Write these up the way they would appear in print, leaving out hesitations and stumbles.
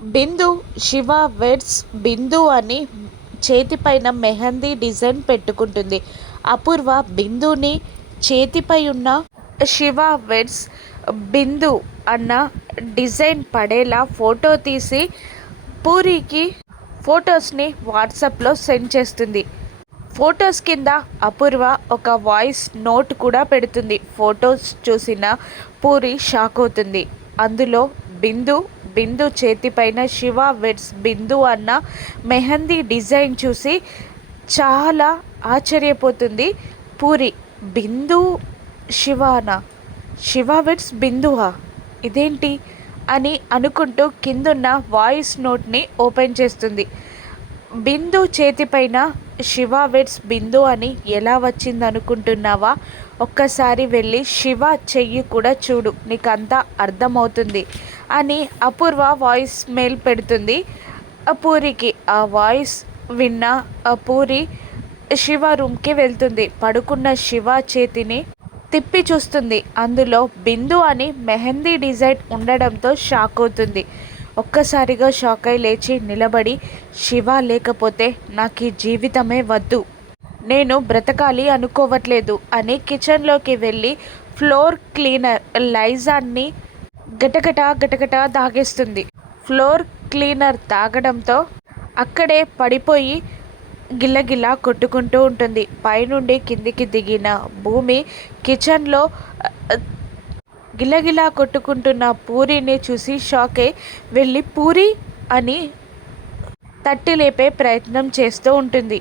బిందు Shiva weds బిందు అని చేతిపైన mehndi design పెట్టుకుంటుంది. అపూర్వ బిందుని చేతిపై ఉన్న శివ వెడ్స్ బిందు అన్న డిజైన్ పడేలా ఫోటో తీసి పూరికి ఫొటోస్ని వాట్సాప్లో సెండ్ చేస్తుంది. ఫొటోస్ కింద అపూర్వ ఒక వాయిస్ నోట్ కూడా పెడుతుంది. ఫొటోస్ చూసిన పూరి షాక్ అవుతుంది. అందులో బిందు బిందు చేతిపైన శివ వెడ్స్ బిందు అన్న మెహందీ డిజైన్ చూసి చాలా ఆశ్చర్యపోతుంది పూరి. బిందు శివానా, శివ వెడ్స్ బిందువా, ఇదేంటి అని అనుకుంటూ కిందున్న వాయిస్ నోట్ని ఓపెన్ చేస్తుంది. బిందు చేతిపైన శివ వెడ్స్ బిందు అని ఎలా వచ్చిందనుకుంటున్నావా? ఒక్కసారి వెళ్ళి శివ చెయ్యి కూడా చూడు, నీకంతా అర్థమవుతుంది అని అపూర్వ వాయిస్ మెయిల్ పెడుతుంది పూరికి. ఆ వాయిస్ విన్న పూరి శివ రూమ్కి వెళ్తుంది. పడుకున్న శివ చేతిని తిప్పి చూస్తుంది. అందులో బిందు అని మెహందీ డిజైన్ ఉండడంతో షాక్ అవుతుంది. ఒక్కసారిగా షాక్ అయి లేచి నిలబడి, శివ లేకపోతే నాకు ఈ జీవితమే వద్దు, నేను బ్రతకాలి అనుకోవట్లేదు అని కిచెన్లోకి వెళ్ళి ఫ్లోర్ క్లీనర్ లైజాన్ని గటగట గటగట తాగేస్తుంది. ఫ్లోర్ క్లీనర్ తాగడంతో అక్కడే పడిపోయి గిల్లగిల్లా కొట్టుకుంటూ ఉంటుంది. పైనుండి కిందికి దిగిన భూమి కిచెన్లో గిలగిలా కొట్టుకుంటున్న పూరిని చూసి షాక్ అయి వెళ్ళి పూరి అని తట్టి లేపే ప్రయత్నం చేస్తూ ఉంటుంది.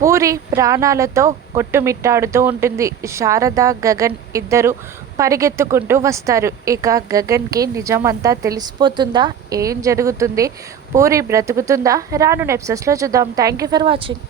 పూరి ప్రాణాలతో కొట్టుమిట్టాడుతూ ఉంటుంది. శారద గగన్ ఇద్దరు పరిగెత్తుకుంటూ వస్తారు. ఇక గగన్కి నిజమంతా తెలిసిపోతుందా? ఏం జరుగుతుంది? పూరి బ్రతుకుతుందా? రాను ఎపిసోడ్స్లో చూద్దాం. Thank you for watching.